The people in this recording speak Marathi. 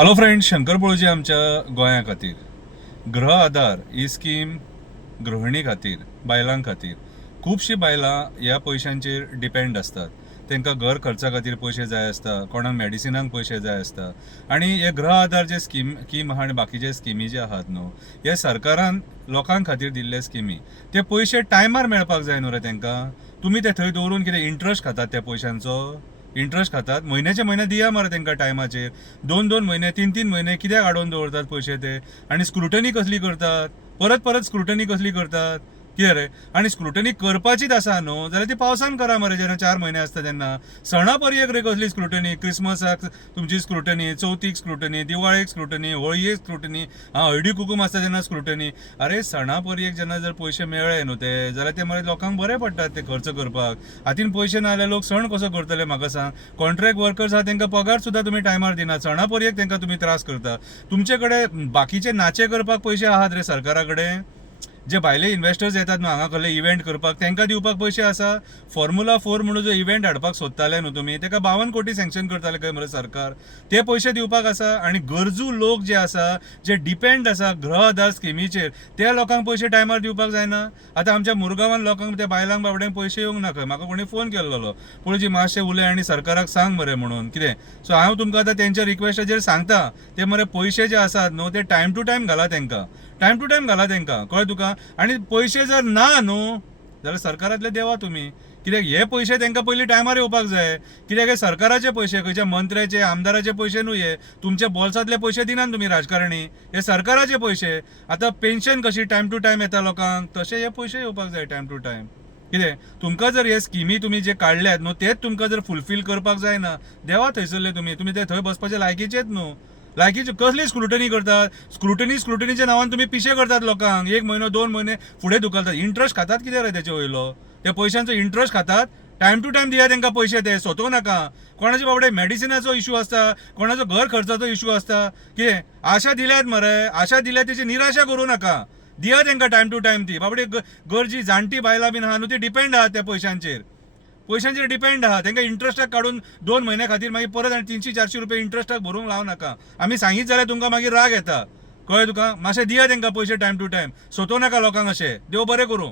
हॅलो फ्रेंड्स, शंकर पळोवची आमच्या गोंया खातीर गृह आधार ही स्कीम गृहिणी खातीर, बायलां खातीर. खुबशीं बायलां ह्या पयशांचेर डिपेंड असतात. तांकां घर खर्चा खातीर पयशे जाय आसता, कोणाक मेडिसिनाक पयशे जाय आसता. आनी हे गृह आधार जे स्कीम आहा आनी बाकीचे स्किमी जे आहात न्हू, हे सरकारान लोकां खातीर दिल्ले स्किमी. ते पयशे टायमार मेळपाक जाय न्हू रे तांकां. तुमी ते थंय दवरून कितें इंट्रस्ट खातात त्या पयशांचो? इंट्रस्ट खातात. म्हयन्याचे म्हयने दिया मरे तांकां टायमाचेर. 2-2 महिने 3-3 महिने कित्याक आडोवन दवरतात पयशे ते? आनी स्क्रुटनी कसली करतात? परत परत स्क्रुटनी कसली करतात? कितें रे? आनी स्क्रुटनी करपाचीच आसा न्हू जाल्यार ती पावसान करा मरे, जेन्ना 4 म्हयने आसता तेन्ना. सणा पर्येक रे कसली स्क्रुटनी? क्रिसमसाक तुमची स्क्रुटनी, चवथीक स्क्रुटनी, दिवाळेक स्क्रुटनी, होळयेक स्क्रुटनी, हळदी कुकूम आसता तेन्ना स्क्रुटनी. अरे सणा पर्येक जेन्ना जर पयशे मेळ्ळे न्हू ते, जाल्यार ते मरे लोकांक बरे पडटात ते खर्च करपाक. हातीन पयशे ना जाल्यार लोक सण कसो करतले म्हाका सांग? कॉन्ट्रॅक्ट वर्कर्स आहा तांकां पगार सुद्दां तुमी टायमार दिनात. सणा पर्येक तांकां तुमी त्रास करता. तुमचे कडेन बाकीचे नाचे करपाक पयशे आहात रे सरकारा कडेन? जे भायले इन्व्हेस्टर्स येतात न्हू हांगा कसले इव्हेंट करपाक, तांकां दिवपाक पयशे आसा? फॉर्म्युला 4 म्हणून जो इव्हेंट हाडपाक सोदताले न्हू तुमी, ताका 52 कोटी सँक्शन करताले खंय मरे सरकार. ते पयशे दिवपाक आसा? आनी गरजू लोक जे आसा, जे डिपेंड आसा गृह आधार स्किमीचेर, त्या लोकांक पयशे टायमार दिवपाक जायना? आतां आमच्या मुरगांवान लोकांक त्या बायलांक बाबड्यांक पयशे येवंक ना खंय. म्हाका कोणी फोन केल्लो, पळोवची मातशें उलय आनी सरकाराक सांग मरे म्हणून. कितें सो हांव तुमकां आतां तेंच्या रिक्वेस्टाचेर सांगता, ते मरे पयशे जे आसात न्हू ते टायम टू टायम घाला तांकां. टायम टू टायम घाला तांकां, कळ्ळें तुका? आनी पयशे जर ना न्हू जाल्यार सरकारांतले देवा तुमी. कित्याक हे पयशे तांकां पयलीं टायमार येवपाक जाय. कित्याक हे सरकाराचे पयशे, खंयच्या मंत्र्याचे आमदाराचे पयशे न्हू हे. तुमच्या बॉल्सांतले पयशे दिनात तुमी राजकारणी. हे सरकाराचे पयशे. आतां पेन्शन कशी टायम टू टायम येता लोकांक, तशे हे पयशे येवपाक जाय टायम टू टायम. कितें तुमकां जर हे स्किमी तुमी जे काडल्यात न्हू तेच तुमकां जर फुलफील करपाक जायना, देवा थंयसरले तुमी. तुमी ते थंय बसपाचे लायकीचेच न्हू. लायकीचे कसली स्क्रुटनी करतात? स्क्रुटनीच्या नांवान तुम्ही पिशे करतात लोकांक. 1 महिनो 2 महिने फुडें धुकलतात. इंट्रस्ट खातात कितें रे तेचे वयलो? त्या पयशांचो इंट्रस्ट खातात. टायम टू टायम दिया तांकां पयशे, ते सोदूंक नाका. कोणाचे बाबडे मेडिसिनाचो इश्यू आसता, कोणाचो घर खर्चाचो इश्यू आसता. कितें आशा दिल्यात मरे, आशा दिल्या तेची निराशा करूं नाका. दिया तांकां टायम टू टायम ती. बाबडे गरजी जाणटी बायलां बीन आहा न्हू ती डिपेंड आहात त्या पयशांचेर डिपेंड आहात. तांकां इंट्रस्टाक काडून 2 महिन्या खातीर मागीर परत आनी 300-400 रुपया इंट्रस्टाक भरूंक लावं नाका. आमी सांगीत जाल्यार तुमकां मागीर राग येता. कळ्ळें तुका? मातशें दिया तांकां पयशे टायम टू टायम. सोदूं नाका लोकांक अशें. देव बरें करूं.